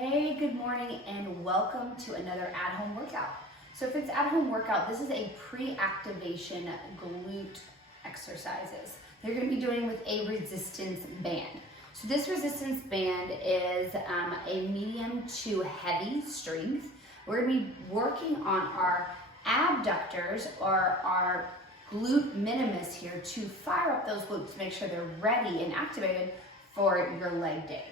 Hey, good morning and welcome to another at-home workout. So if it's at-home workout, this is a pre-activation glute exercises. They're going to be doing with a resistance band. So this resistance band is a medium to heavy strength. We're going to be working on our abductors or our glute minimus here to fire up those glutes to make sure they're ready and activated for your leg day.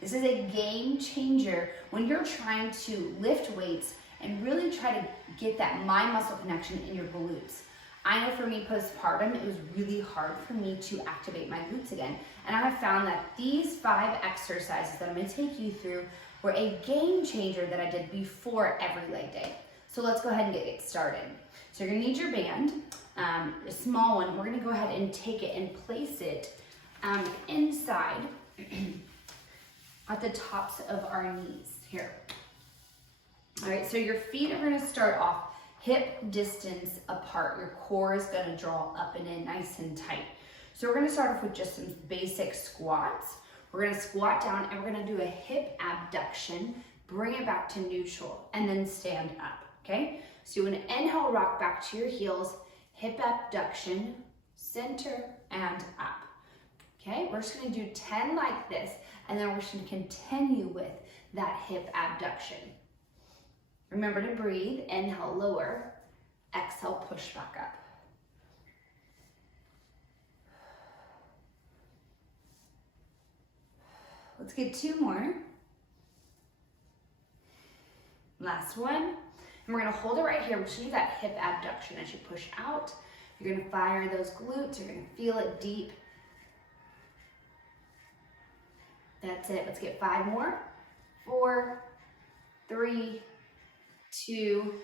This is a game changer when you're trying to lift weights and really try to get that mind muscle connection in your glutes. I know for me postpartum, it was really hard for me to activate my glutes again. And I have found that these 5 exercises that I'm gonna take you through were a game changer that I did before every leg day. So let's go ahead and get it started. So you're gonna need your band, a small one. We're gonna go ahead and take it and place it inside at the tops of our knees here. All right, so your feet are gonna start off hip distance apart. Your core is gonna draw up and in nice and tight. So we're gonna start off with just some basic squats. We're gonna squat down and we're gonna do a hip abduction, bring it back to neutral, and then stand up, okay? So you wanna inhale, rock back to your heels, hip abduction, center, and up. Okay, we're just gonna do 10 like this, and then we're just gonna continue with that hip abduction. Remember to breathe, inhale, lower, exhale, push back up. Let's get 2 more. Last one, and we're gonna hold it right here. We're just gonna do that hip abduction as you push out. You're gonna fire those glutes, you're gonna feel it deep. That's it, let's get 5 more. 4, 3, 2,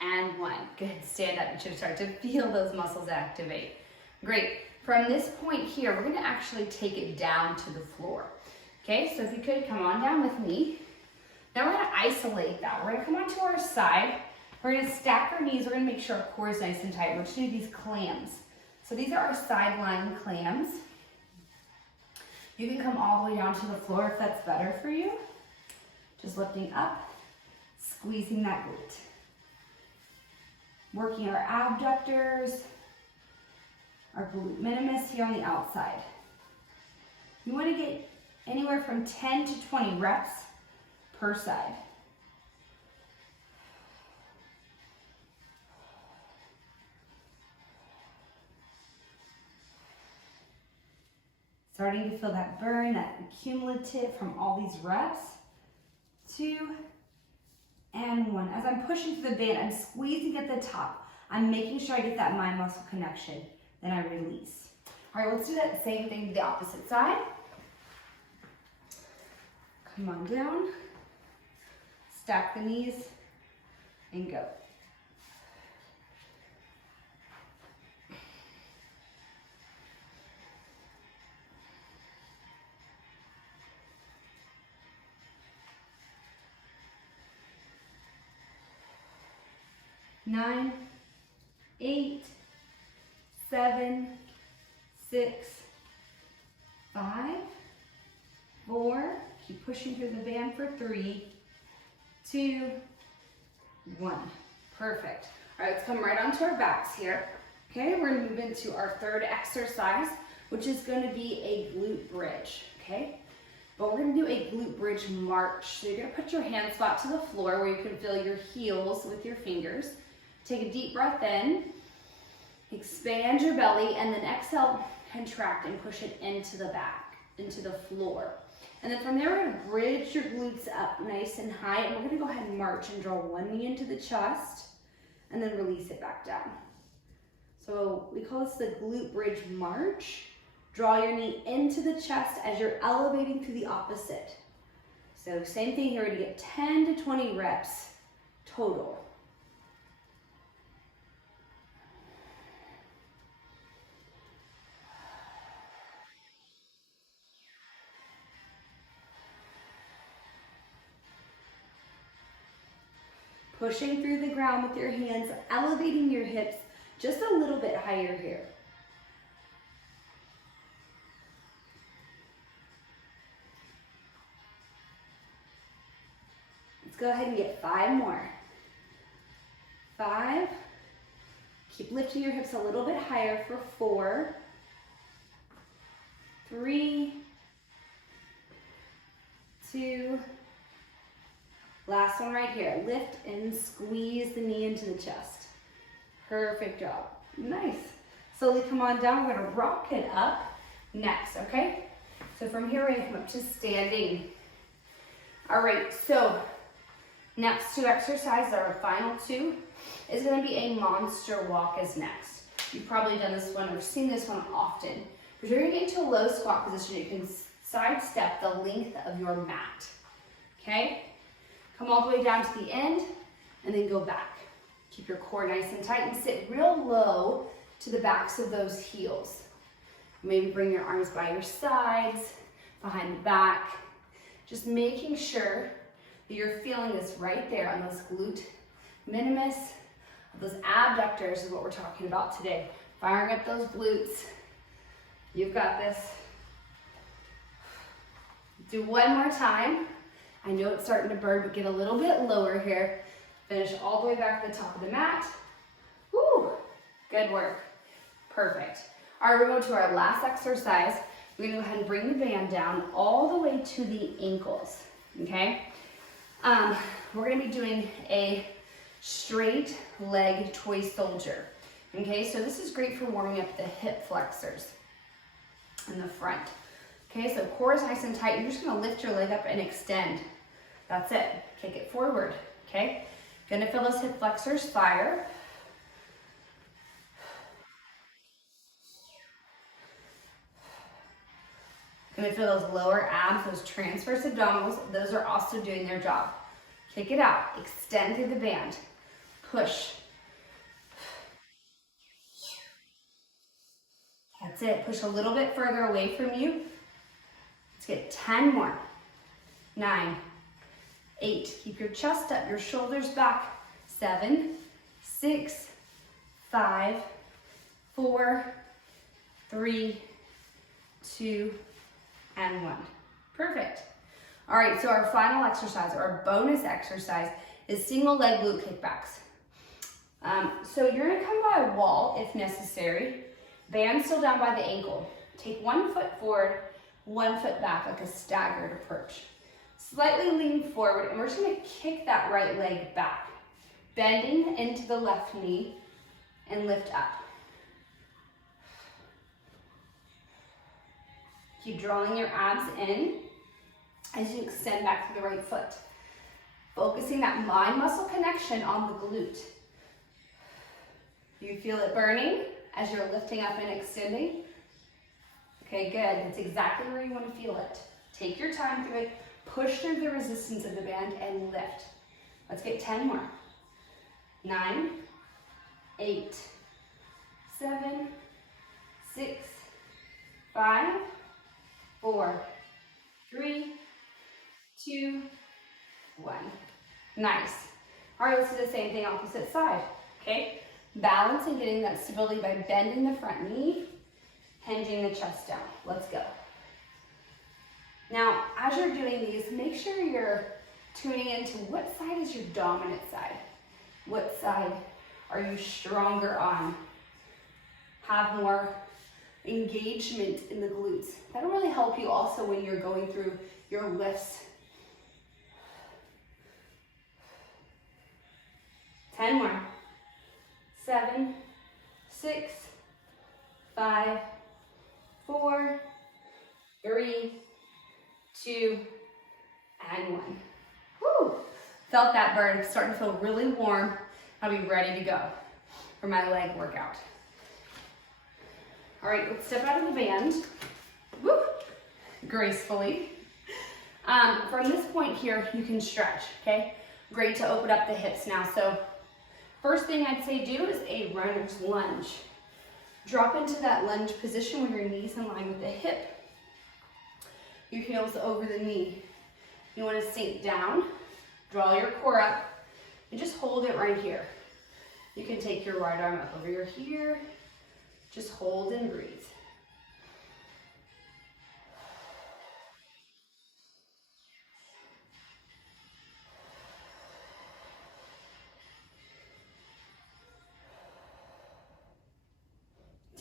and 1. Good, stand up, you should start to feel those muscles activate. Great, from this point here, we're gonna actually take it down to the floor. Okay, so if you could come on down with me. Now we're gonna isolate that. We're gonna come onto our side. We're gonna stack our knees. We're gonna make sure our core is nice and tight. We're just gonna do these clams. So these are our sideline clams. You can come all the way down to the floor if that's better for you. Just lifting up, squeezing that glute. Working our abductors, our glute minimus here on the outside. You want to get anywhere from 10 to 20 reps per side. Starting to feel that burn, that cumulative from all these reps. 2 and 1. As I'm pushing through the band, I'm squeezing at the top. I'm making sure I get that mind muscle connection. Then I release. All right, let's do that same thing to the opposite side. Come on down. Stack the knees and go. Nine, 8, 7, 6, 5, 4. Keep pushing through the band for 3, 2, 1. Perfect. All right, let's come right onto our backs here. Okay, we're gonna move into our 3rd exercise, which is gonna be a glute bridge, okay? But we're gonna do a glute bridge march. So you're gonna put your hands flat to the floor where you can feel your heels with your fingers. Take a deep breath in, expand your belly, and then exhale, contract and push it into the back, into the floor. And then from there, we're gonna bridge your glutes up nice and high, and we're gonna go ahead and march and draw one knee into the chest, and then release it back down. So we call this the glute bridge march. Draw your knee into the chest as you're elevating to the opposite. So same thing here, we're gonna get 10 to 20 reps total. Pushing through the ground with your hands, elevating your hips just a little bit higher here. go ahead and get 5 more. 5. Keep lifting your hips a little bit higher for 4. 3. 2. Last one right here. Lift and squeeze the knee into the chest. Perfect job. Nice. Slowly come on down. We're gonna rock it up next, okay? So from here, we're gonna come up to standing. All right, so next 2 exercises, our final 2, is gonna be a monster walk is next. You've probably done this one or seen this one often. But you're gonna get into a low squat position. You can sidestep the length of your mat, okay? Come all the way down to the end and then go back. Keep your core nice and tight and sit real low to the backs of those heels. Maybe bring your arms by your sides, behind the back. Just making sure that you're feeling this right there on those glute minimus. Those abductors is what we're talking about today. Firing up those glutes. You've got this. Do one more time. I know it's starting to burn, but get a little bit lower here. Finish all the way back to the top of the mat. Woo, good work. Perfect. All right, we're going to our last exercise. We're gonna go ahead and bring the band down all the way to the ankles, okay? We're gonna be doing a straight leg toy soldier, okay? So this is great for warming up the hip flexors in the front. Okay, so core is nice and tight. You're just gonna lift your leg up and extend. That's it. Kick it forward, okay? Gonna feel those hip flexors fire. Gonna feel those lower abs, those transverse abdominals. Those are also doing their job. Kick it out. Extend through the band. Push. That's it. Push a little bit further away from you. Let's get 10 more. 9, 8. Keep your chest up, your shoulders back. 7, 6, 5, 4, 3, 2, and 1. Perfect. All right, so our final exercise, or our bonus exercise, is single leg glute kickbacks. So you're gonna come by a wall if necessary. Band still down by the ankle. Take 1 foot forward, 1 foot back, like a staggered approach. Slightly lean forward, and we're just gonna kick that right leg back. Bending into the left knee and lift up. Keep drawing your abs in as you extend back to the right foot. Focusing that mind muscle connection on the glute. You feel it burning as you're lifting up and extending? Okay, good. That's exactly where you want to feel it. Take your time through it. Push through the resistance of the band and lift. Let's get 10 more. 9, 8, 7, 6, 5, 4, 3, 2, 1. Nice. All right, let's do the same thing opposite side, okay? Balance and getting that stability by bending the front knee, hinging the chest down. Let's go. Now, as you're doing these, make sure you're tuning into what side is your dominant side. What side are you stronger on? Have more engagement in the glutes. That'll really help you also when you're going through your lifts. 10 more. 7, 6, 5, 4, 3, 2, and 1. Woo! Felt that burn. It's starting to feel really warm. I'll be ready to go for my leg workout. All right, let's step out of the band. Woo! Gracefully. From this point here, you can stretch, okay? Great to open up the hips now. So first thing I'd say do is a runner's lunge. Drop into that lunge position with your knees in line with the hip. Your heels over the knee. You want to sink down, draw your core up, and just hold it right here. You can take your right arm up over your here. Just hold and breathe.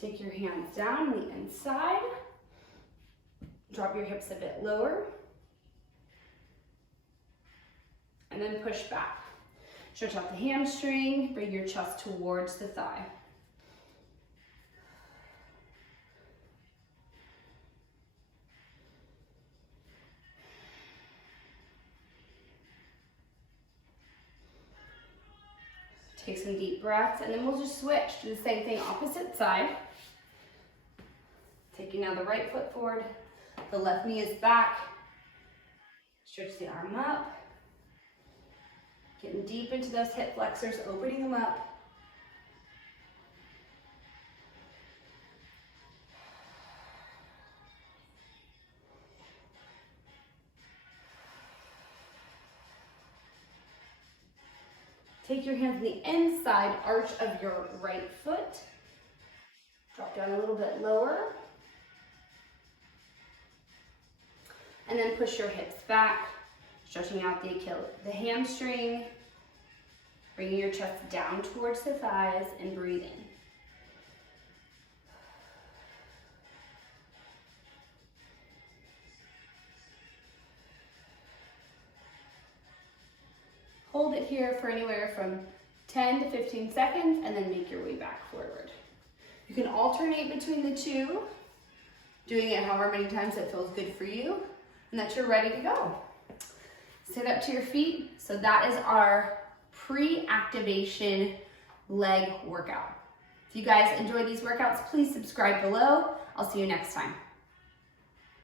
Take your hands down the inside. Drop your hips a bit lower. And then push back. Stretch out the hamstring, bring your chest towards the thigh. Take some deep breaths, and then we'll just switch. Do the same thing, opposite side. Taking now the right foot forward, the left knee is back. Stretch the arm up. Getting deep into those hip flexors, opening them up. Take your hands on the inside arch of your right foot. Drop down a little bit lower. And then push your hips back, stretching out the hamstring, bringing your chest down towards the thighs and breathe in. Hold it here for anywhere from 10 to 15 seconds and then make your way back forward. You can alternate between the two, doing it however many times it feels good for you, and that you're ready to go. Sit up to your feet. So that is our pre-activation leg workout. If you guys enjoy these workouts, please subscribe below. I'll see you next time.